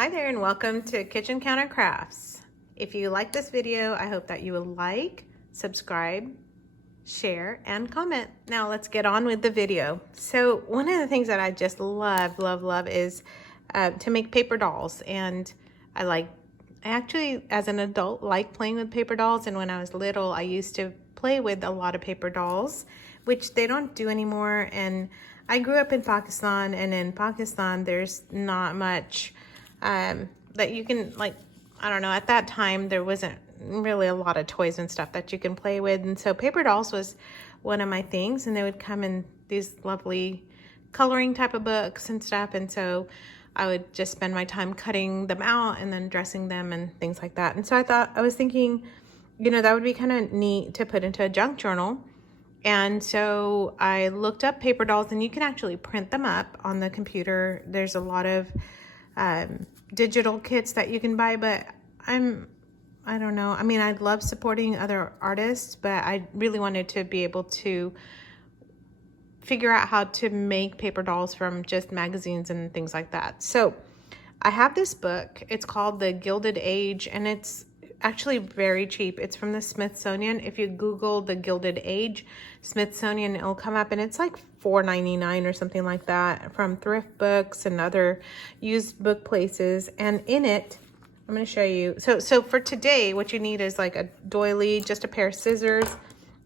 Hi there and welcome to Kitchen Counter Crafts. If you like this video, I hope that you will like, subscribe, share, and comment. Now let's get on with the video. So one of the things that I just love is to make paper dolls. And I actually, as an adult, like playing with paper dolls. And when I was little, I used to play with a lot of paper dolls, which they don't do anymore. And I grew up in Pakistan, and in Pakistan, there's not much that you can, like, I don't know, at that time there wasn't really a lot of toys and stuff that you can play with, and so paper dolls was one of my things, and they would come in these lovely coloring type of books and stuff, and so I would just spend my time cutting them out and then dressing them and things like that. And so I was thinking, you know, that would be kind of neat to put into a junk journal. And so I looked up paper dolls, and you can actually print them up on the computer. There's a lot of digital kits that you can buy, but I don't know. I mean, I love supporting other artists, but I really wanted to be able to figure out how to make paper dolls from just magazines and things like that. So I have this book. It's called The Gilded Age, and it's actually very cheap. It's from the Smithsonian. If you Google The Gilded Age Smithsonian, it'll come up, and it's like $4.99 or something like that from thrift books and other used book places. And in it, I'm going to show you. So for today, what you need is like a doily, just a pair of scissors,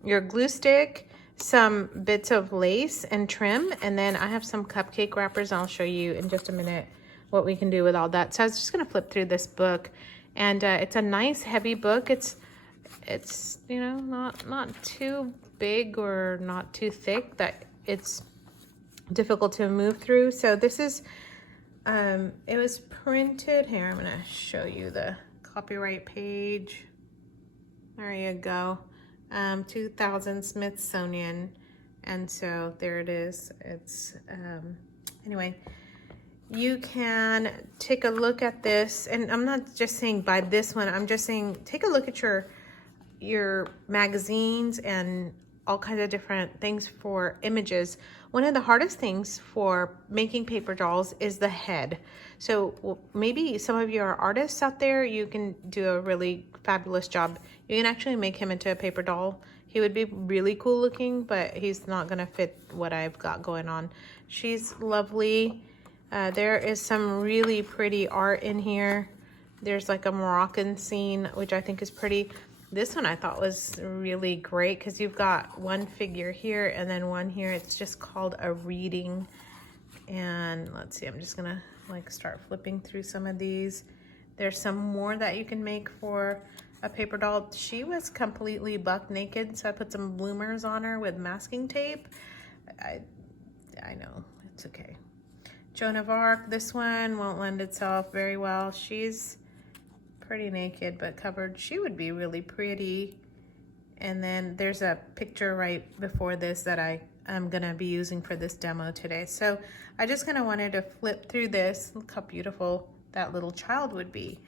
your glue stick, some bits of lace and trim, and then I have some cupcake wrappers, and I'll show you in just a minute what we can do with all that. So I was just going to flip through this book, and it's a nice heavy book. It's you know, not too big or not too thick that it's difficult to move through. So this is it was printed here. I'm gonna show you the copyright page. There you go. 2000 Smithsonian, and so there it is. It's anyway, you can take a look at this, and I'm not just saying buy this one, I'm just saying take a look at your magazines and all kinds of different things for images. One of the hardest things for making paper dolls is the head. So maybe some of you are artists out there, you can do a really fabulous job. You can actually make him into a paper doll. He would be really cool looking, but he's not gonna fit what I've got going on. She's lovely. There is some really pretty art in here. There's like a Moroccan scene, which I think is pretty. This one I thought was really great because you've got one figure here and then one here. It's just called a reading. And let's see, I'm just gonna like start flipping through some of these. There's some more that you can make for a paper doll. She was completely buck naked, so I put some bloomers on her with masking tape. I know, it's okay. Joan of Arc, this one won't lend itself very well. She's pretty naked but covered. She would be really pretty. And then there's a picture right before this that I'm gonna be using for this demo today. So I just kind of wanted to flip through this. Look how beautiful that little child would be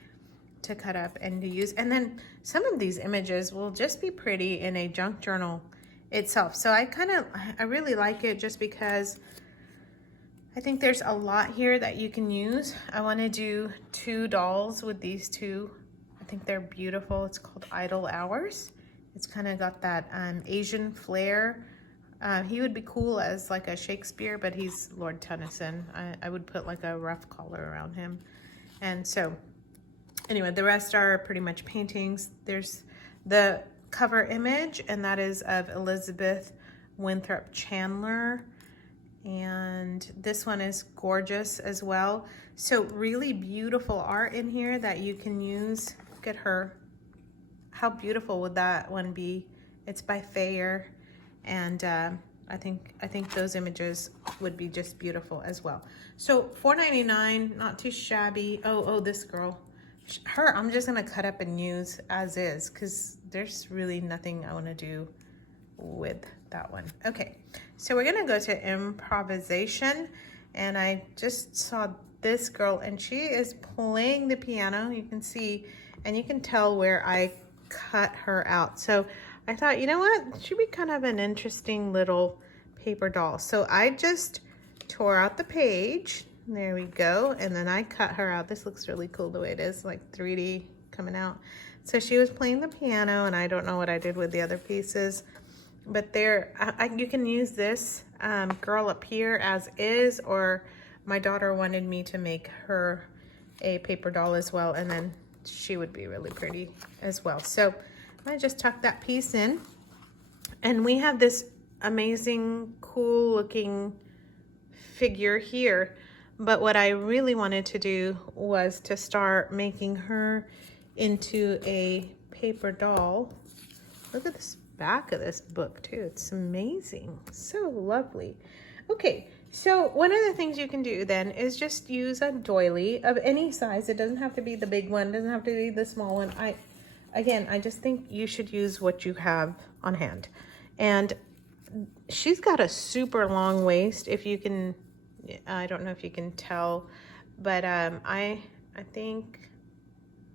to cut up and to use. And then some of these images will just be pretty in a junk journal itself. So I really like it just because I think there's a lot here that you can use. I want to do 2 dolls with these two. I think they're beautiful. It's called Idle Hours. It's kind of got that Asian flair. He would be cool as like a Shakespeare, but he's Lord Tennyson. I would put like a rough collar around him. And so anyway, the rest are pretty much paintings. There's the cover image, and that is of Elizabeth Winthrop Chandler. And this one is gorgeous as well. So really beautiful art in here that you can use. Look at her. How beautiful would that one be? It's by Thayer, and I think those images would be just beautiful as well. So $4.99, not too shabby. Oh, this girl. Her, I'm just gonna cut up and use as is because there's really nothing I want to do with that one. Okay, so we're gonna go to improvisation, and I just saw this girl, and she is playing the piano. You can see, and you can tell where I cut her out. So I thought, you know what, she'd be kind of an interesting little paper doll. So I just tore out the page There we go. And then I cut her out. This looks really cool the way it is, like 3D coming out. So she was playing the piano, and I don't know what I did with the other pieces, but there, you can use this girl up here as is, or my daughter wanted me to make her a paper doll as well, and then she would be really pretty as well. So I just tucked that piece in, and we have this amazing, cool looking figure here. But what I really wanted to do was to start making her into a paper doll. Look at this back of this book too. It's amazing. So lovely. Okay, so one of the things you can do then is just use a doily of any size. It doesn't have to be the big one, it doesn't have to be the small one. I just think you should use what you have on hand. And she's got a super long waist, if you can, I don't know if you can tell, but I think,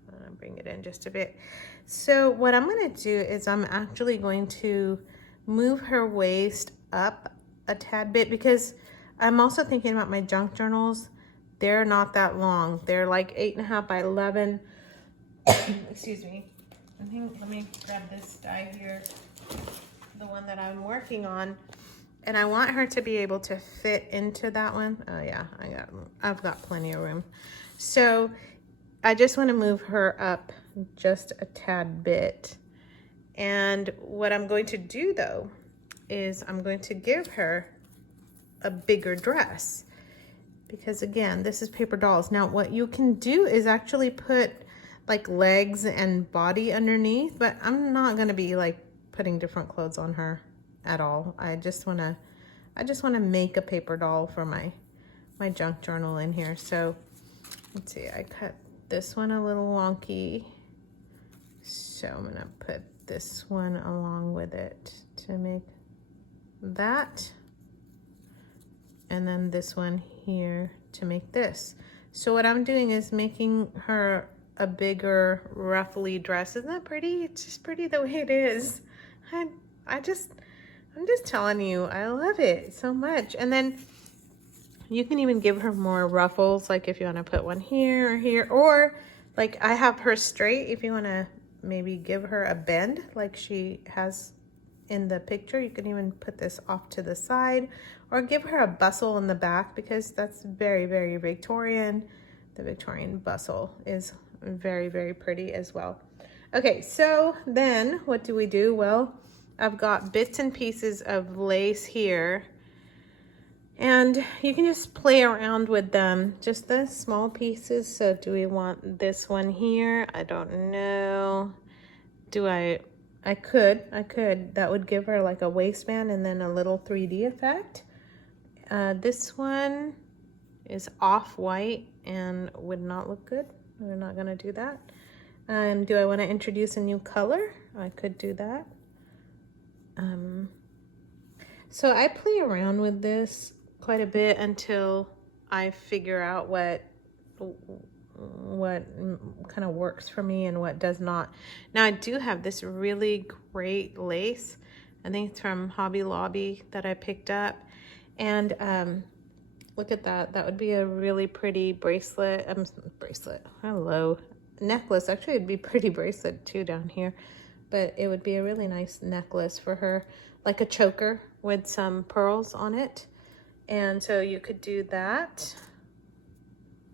I'm gonna bring it in just a bit. So what I'm gonna do is I'm actually going to move her waist up a tad bit, because I'm also thinking about my junk journals. They're not that long. They're like 8.5 by 11. Excuse me. I think, let me grab this die here, the one that I'm working on, and I want her to be able to fit into that one. Oh yeah, I've got plenty of room. So I just want to move her up just a tad bit. And what I'm going to do though is I'm going to give her a bigger dress, because again, this is paper dolls. Now what you can do is actually put like legs and body underneath, but I'm not going to be like putting different clothes on her at all. I just want to make a paper doll for my junk journal in here. So let's see, I cut this one a little wonky, so I'm gonna put this one along with it to make that, and then this one here to make this. So what I'm doing is making her a bigger ruffly dress. Isn't that pretty? It's just pretty the way it is. I'm just telling you, I love it so much. And then you can even give her more ruffles, like if you want to put one here or here, or like I have her straight. If you want to maybe give her a bend like she has in the picture, you can even put this off to the side, or give her a bustle in the back, because that's very, very Victorian. The Victorian bustle is very, very pretty as well. Okay, so then what do we do? Well, I've got bits and pieces of lace here, and you can just play around with them, just the small pieces. So do we want this one here? I don't know. I could, that would give her like a waistband and then a little 3D effect. This one is off-white and would not look good. We're not gonna do that. Do I wanna introduce a new color? I could do that. So I play around with this quite a bit until I figure out what kind of works for me and what does not. Now I do have this really great lace. I think it's from Hobby Lobby that I picked up. And look at that. That would be a really pretty bracelet. Necklace. Actually, it'd be pretty bracelet too down here. But it would be a really nice necklace for her, like a choker with some pearls on it. And so you could do that.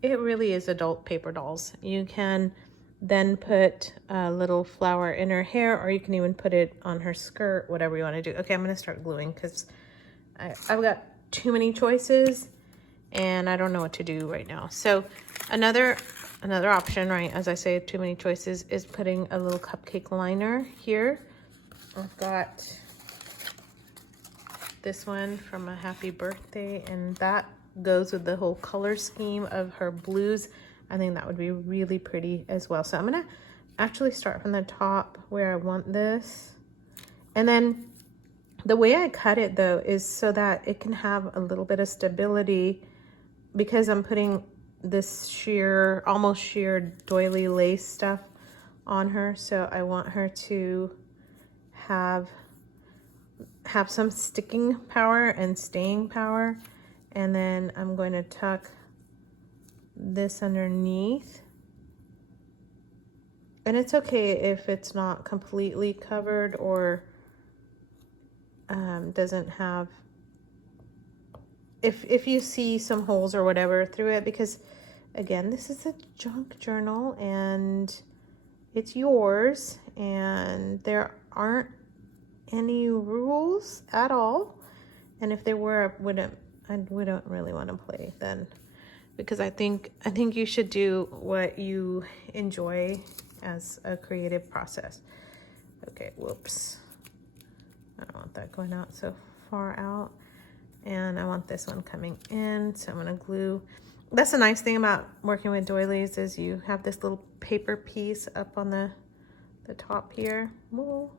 It really is adult paper dolls. You can then put a little flower in her hair, or you can even put it on her skirt, whatever you want to do. Okay, I'm going to start gluing because I've got too many choices and I don't know what to do right now. So another option, right, as I say, too many choices, is putting a little cupcake liner here. I've got this one from a happy birthday, and that goes with the whole color scheme of her blues. I think that would be really pretty as well. So I'm gonna actually start from the top where I want this, and then the way I cut it though is so that it can have a little bit of stability, because I'm putting this sheer, almost sheer doily lace stuff on her. So I want her to have some sticking power and staying power. And then I'm going to tuck this underneath. And it's okay if it's not completely covered or doesn't have, if you see some holes or whatever through it, because again, this is a junk journal and it's yours and there aren't any rules at all. And if there were, we don't really want to play then, because I think you should do what you enjoy as a creative process. Okay, whoops. I don't want that going out so far out. And I want this one coming in, so I'm gonna glue. That's the nice thing about working with doilies is you have this little paper piece up on the top here. Whoa.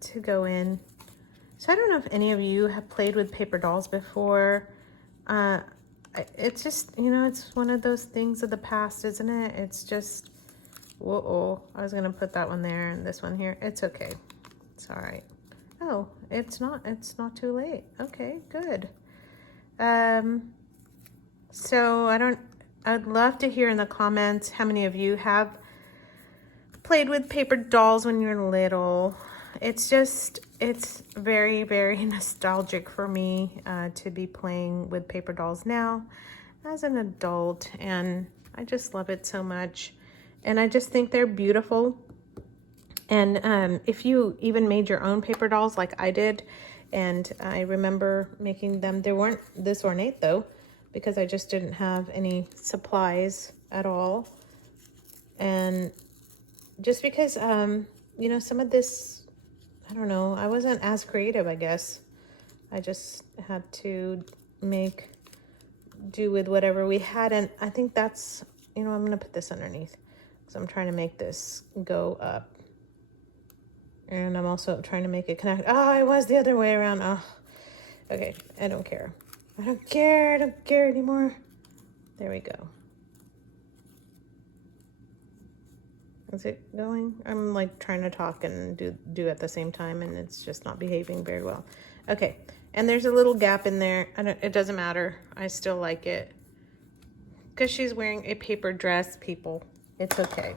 To go in. So I don't know if any of you have played with paper dolls before. It's just, you know, it's one of those things of the past, isn't it? It's just, whoa, I was gonna put that one there and this one here. It's okay, it's all right. Oh, it's not too late. Okay, good. So I'd love to hear in the comments how many of you have played with paper dolls when you're little. It's very, very nostalgic for me to be playing with paper dolls now as an adult, and I just love it so much. And I just think they're beautiful. And if you even made your own paper dolls like I did, and I remember making them, they weren't this ornate though, because I just didn't have any supplies at all. And just because, you know, some of this, I don't know, I wasn't as creative, I guess. I just had to do with whatever we had. And I think that's, you know, I'm going to put this underneath because I'm trying to make this go up. And I'm also trying to make it connect. Oh, it was the other way around. Oh, okay. I don't care. I don't care anymore. There we go. Is it going? I'm like trying to talk and do at the same time, and it's just not behaving very well. Okay. And there's a little gap in there. It doesn't matter. I still like it because she's wearing a paper dress, people. It's okay.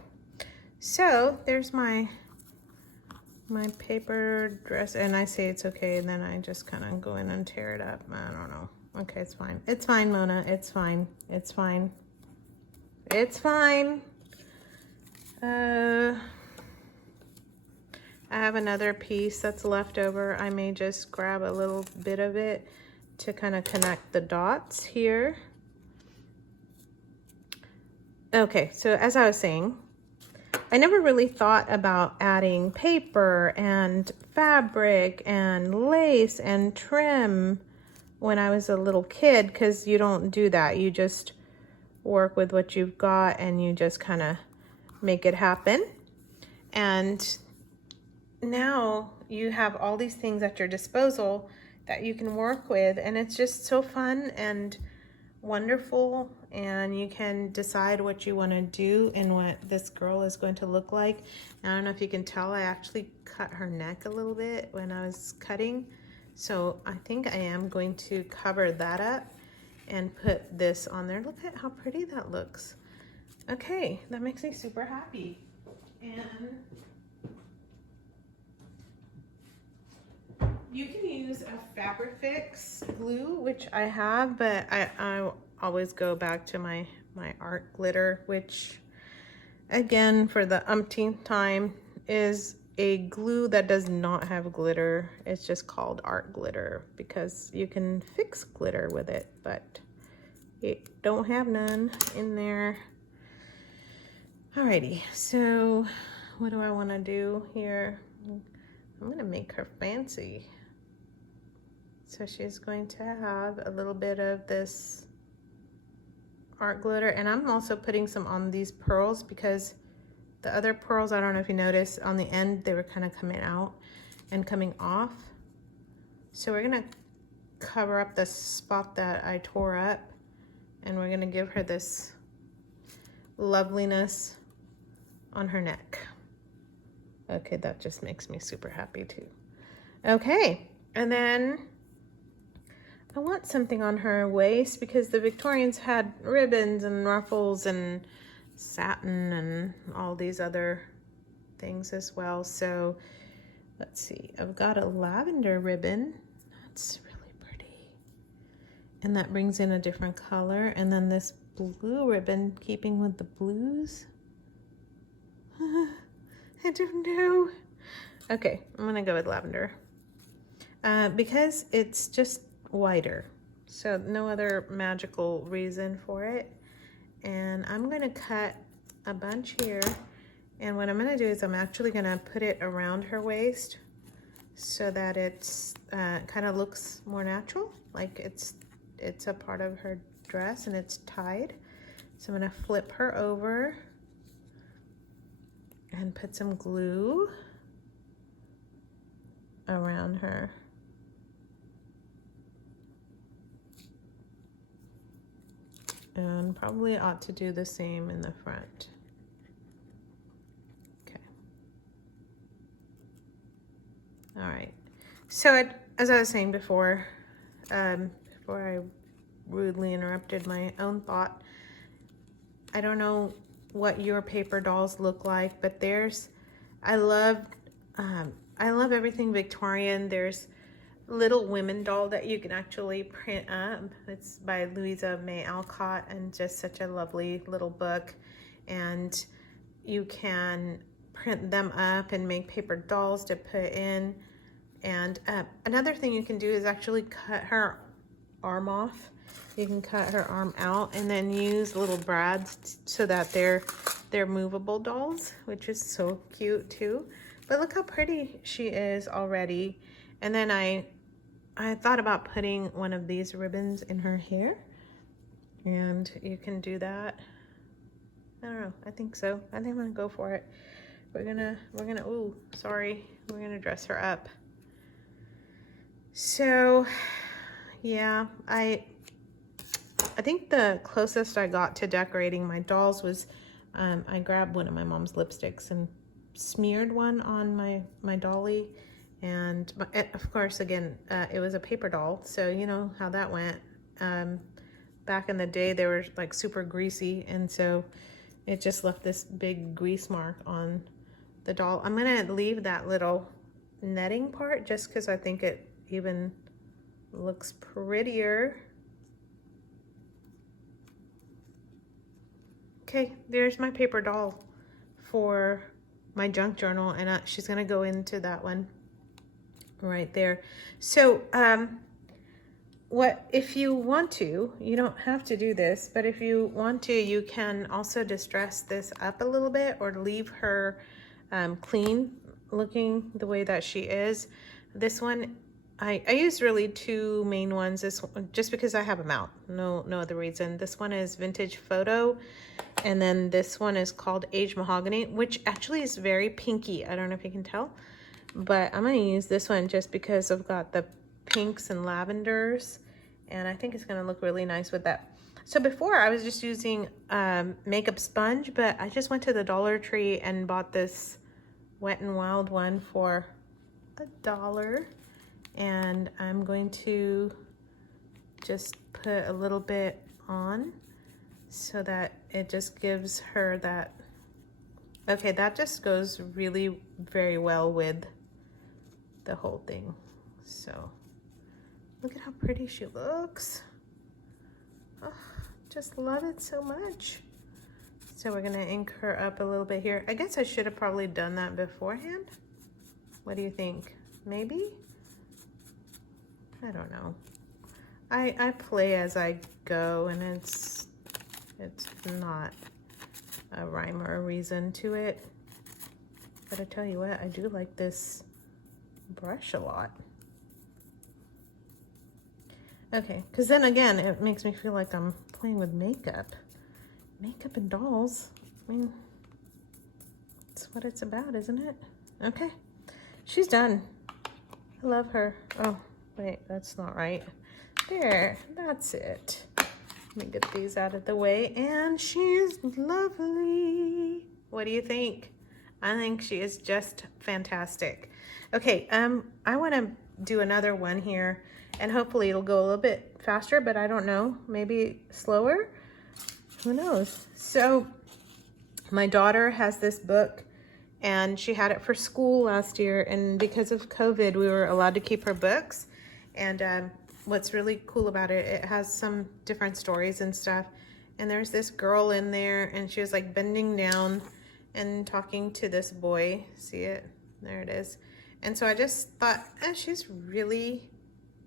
So there's my paper dress, and I say it's okay, and then I just kind of go in and tear it up. I don't know. Okay, it's fine. It's fine, Mona. It's fine. It's fine. It's fine. I have another piece that's left over. I may just grab a little bit of it to kind of connect the dots here. Okay, so as I was saying, I never really thought about adding paper and fabric and lace and trim when I was a little kid, because you don't do that. You just work with what you've got and you just kind of make it happen. And now you have all these things at your disposal that you can work with, and it's just so fun and wonderful, and you can decide what you want to do and what this girl is going to look like. Now, I don't know if you can tell, I actually cut her neck a little bit when I was cutting, so I think I am going to cover that up and put this on there. Look at how pretty that looks. Okay, that makes me super happy. And you can use a Fabrifix glue, which I have, but I always go back to my art glitter, which again, for the umpteenth time, is a glue that does not have glitter. It's just called art glitter because you can fix glitter with it, but it don't have none in there. Alrighty, so what do I want to do here? I'm gonna make her fancy. So she's going to have a little bit of this art glitter, and I'm also putting some on these pearls because the other pearls, I don't know if you noticed, on the end they were kind of coming out and coming off. So we're gonna cover up the spot that I tore up, and we're gonna give her this loveliness on her neck. Okay, that just makes me super happy too. Okay, and then I want something on her waist because the Victorians had ribbons and ruffles and satin and all these other things as well. So let's see, I've got a lavender ribbon. That's really pretty. And that brings in a different color. And then this blue ribbon, keeping with the blues. I don't know. Okay, I'm gonna go with lavender. Because it's just whiter. So no other magical reason for it. And I'm gonna cut a bunch here. And what I'm gonna do is I'm actually gonna put it around her waist so that it's kind of looks more natural, like it's a part of her dress and it's tied. So I'm gonna flip her over and put some glue around her. And probably ought to do the same in the front. Okay. All right. So as I was saying before, before I rudely interrupted my own thought, I don't know what your paper dolls look like, but I love everything Victorian. There's Little Women doll that you can actually print up. It's by Louisa May Alcott and just such a lovely little book. And you can print them up and make paper dolls to put in. And another thing you can do is actually cut her arm off. You can cut her arm out and then use little brads so that they're movable dolls, which is so cute too. But look how pretty she is already. And then I thought about putting one of these ribbons in her hair, and you can do that. I don't know, I think so. I think I'm gonna go for it. We're gonna, ooh, sorry. We're gonna dress her up. So yeah, I think the closest I got to decorating my dolls was I grabbed one of my mom's lipsticks and smeared one on my dolly. And of course, again, it was a paper doll, so you know how that went. Back in the day, they were like super greasy, and so it just left this big grease mark on the doll. I'm gonna leave that little netting part just because I think it even looks prettier. Okay, there's my paper doll for my junk journal, and she's gonna go into that one right there. So if you want to, you don't have to do this, but if you want to, you can also distress this up a little bit or leave her clean looking the way that she is. This one, I use really two main ones. This one, just because I have them out, no other reason. This one is Vintage Photo, and then this one is called Aged Mahogany, which actually is very pinky. I don't know if you can tell, but I'm gonna use this one just because I've got the pinks and lavenders, and I think it's gonna look really nice with that. So before I was just using makeup sponge, but I just went to the Dollar Tree and bought this Wet n Wild one for $1. And I'm going to just put a little bit on so that it just gives her that. Okay, that just goes really very well with the whole thing. So look at how pretty she looks. Oh, just love it so much. So we're gonna ink her up a little bit here. I guess I should have probably done that beforehand. What do you think? Maybe? I don't know. I play as I go, and it's not a rhyme or a reason to it. But I tell you what, I do like this brush a lot. Okay, because then again, it makes me feel like I'm playing with makeup. Makeup and dolls. I mean, that's what it's about, isn't it? Okay, she's done. I love her. Oh, wait, that's not right. There, that's it. Let me get these out of the way, and she's lovely. What do you think? I think she is just fantastic. Okay, I want to do another one here, and hopefully it'll go a little bit faster, but I don't know, maybe slower, who knows. So my daughter has this book, and she had it for school last year, and because of COVID, we were allowed to keep her books. And what's really cool about it, it has some different stories and stuff. And there's this girl in there, and she was like bending down and talking to this boy. See it? There it is. And so I just thought, she's really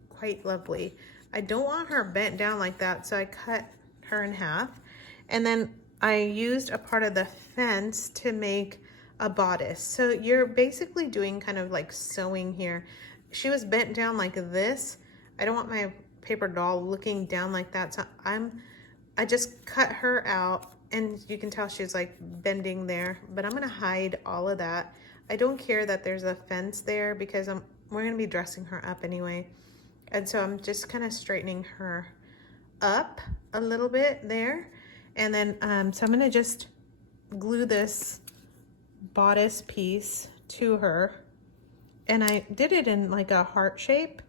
quite lovely. I don't want her bent down like that, so I cut her in half. And then I used a part of the fence to make a bodice. So you're basically doing kind of like sewing here. She was bent down like this. I don't want my paper doll looking down like that, so I just cut her out, and you can tell she's like bending there, but I'm gonna hide all of that. I don't care that there's a fence there because we're gonna be dressing her up anyway. And so I'm just kind of straightening her up a little bit there. And then, so I'm gonna just glue this bodice piece to her. And I did it in like a heart shape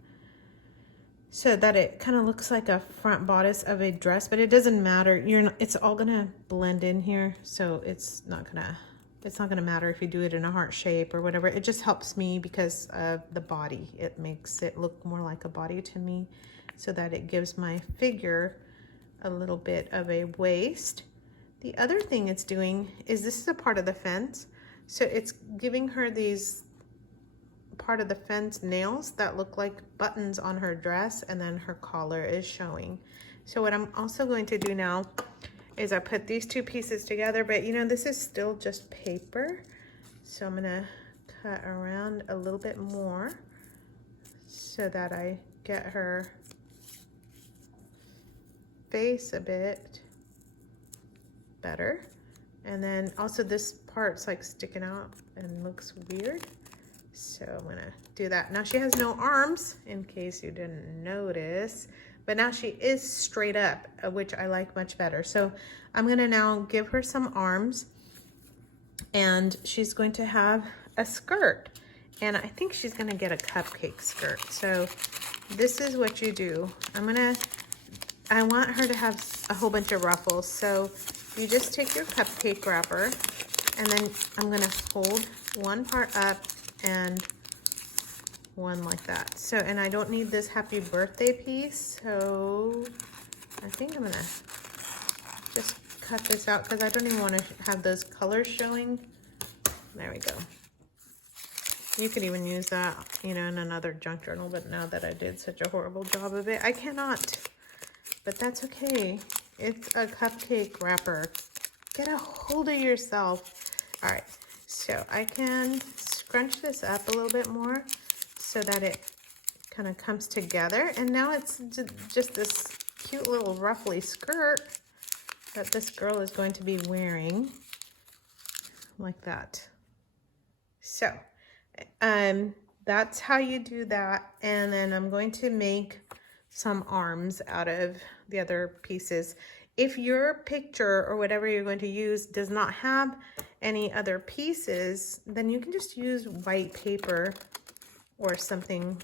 so that it kind of looks like a front bodice of a dress, but it doesn't matter. It's all gonna blend in here. So it's not gonna matter if you do it in a heart shape or whatever. It just helps me because of the body. It makes it look more like a body to me, so that it gives my figure a little bit of a waist. The other thing it's doing is, this is a part of the fence. So it's giving her these part of the fence nails that look like buttons on her dress, and then her collar is showing. So what I'm also going to do now is I put these two pieces together, but you know, this is still just paper. So I'm gonna cut around a little bit more so that I get her face a bit better. And then also this part's like sticking out and looks weird. So I'm gonna do that. Now she has no arms, in case you didn't notice, but now she is straight up, which I like much better. So I'm gonna now give her some arms, and she's going to have a skirt. And I think she's gonna get a cupcake skirt. So this is what you do. I want her to have a whole bunch of ruffles. So you just take your cupcake wrapper, and then I'm gonna fold one part up and one like that. So, and I don't need this happy birthday piece, so I think I'm gonna just cut this out because I don't even want to have those colors showing. There we go. You could even use that, you know, in another junk journal, but now that I did such a horrible job of it, I cannot. But that's okay. It's a cupcake wrapper. Get a hold of yourself. All right, so I can scrunch this up a little bit more so that it kind of comes together. And now it's just this cute little ruffly skirt that this girl is going to be wearing like that. So that's how you do that. And then I'm going to make some arms out of the other pieces. If your picture or whatever you're going to use does not have any other pieces, then you can just use white paper or something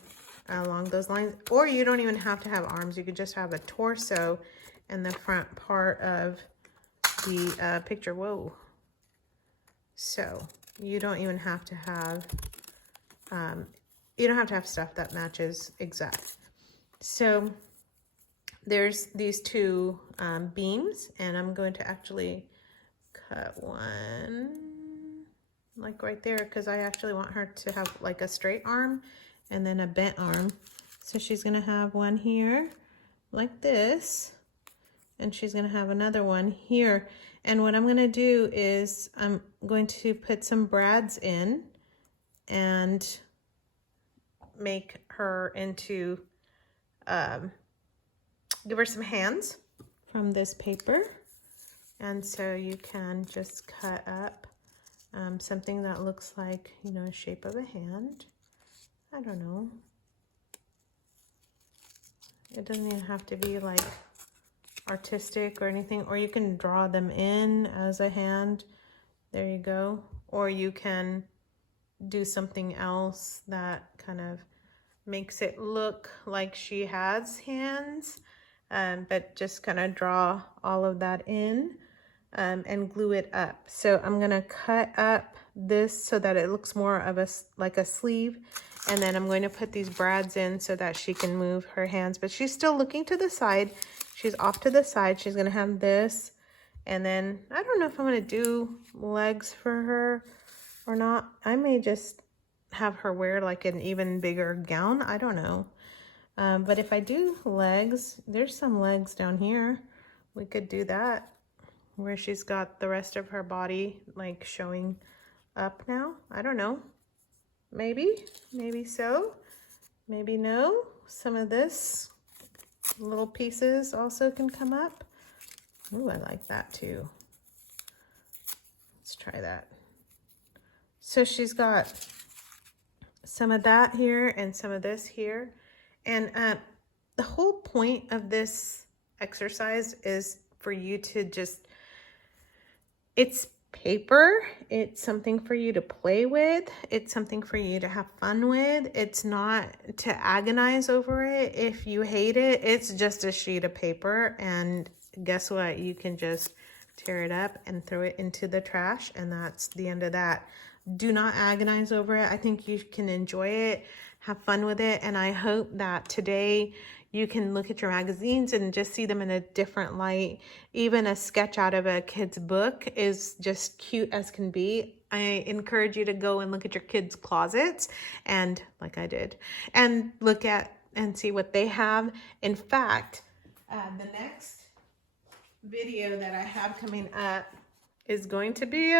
along those lines. Or you don't even have to have arms. You could just have a torso and the front part of the picture. Whoa. So you don't even have to have, stuff that matches exact. So there's these two beams, and I'm going to actually cut one like right there because I actually want her to have like a straight arm and then a bent arm. So she's gonna have one here like this, and she's gonna have another one here. And what I'm gonna do is I'm going to put some brads in and make her into give her some hands from this paper. And so you can just cut up something that looks like, you know, a shape of a hand. I don't know. It doesn't even have to be like artistic or anything, or you can draw them in as a hand. There you go. Or you can do something else that kind of makes it look like she has hands, but just kind of draw all of that in and glue it up. So I'm gonna cut up this so that it looks more of like a sleeve, and then I'm going to put these brads in so that she can move her hands, but she's still looking to the side. She's off to the side. She's gonna have this, and then I don't know if I'm gonna do legs for her or not. I may just have her wear like an even bigger gown. I don't know. But if I do legs, there's some legs down here. We could do that where she's got the rest of her body like showing up now. I don't know. Maybe so. Maybe no. Some of this little pieces also can come up. Ooh, I like that too. Let's try that. So she's got some of that here and some of this here. And the whole point of this exercise is for you to just, it's paper. It's something for you to play with. It's something for you to have fun with. It's not to agonize over it. If you hate it, it's just a sheet of paper. And guess what? You can just tear it up and throw it into the trash. And that's the end of that. Do not agonize over it. I think you can enjoy it, have fun with it. And I hope that today you can look at your magazines and just see them in a different light. Even a sketch out of a kid's book is just cute as can be. I encourage you to go and look at your kids' closets, and like I did, and look at and see what they have. In fact, the next video that I have coming up is going to be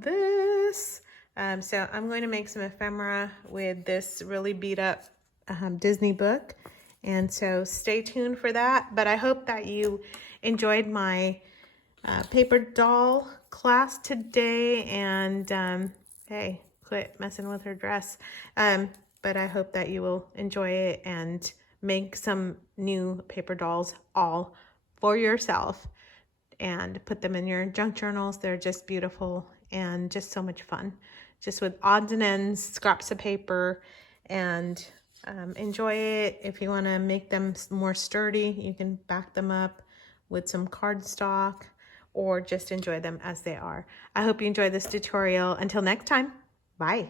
this. So I'm going to make some ephemera with this really beat up Disney book. And so stay tuned for that. But I hope that you enjoyed my paper doll class today. And hey, quit messing with her dress. But I hope that you will enjoy it and make some new paper dolls all for yourself and put them in your junk journals. They're just beautiful and just so much fun. Just with odds and ends, scraps of paper, and enjoy it. If you want to make them more sturdy, you can back them up with some cardstock or just enjoy them as they are. I hope you enjoyed this tutorial. Until next time, bye.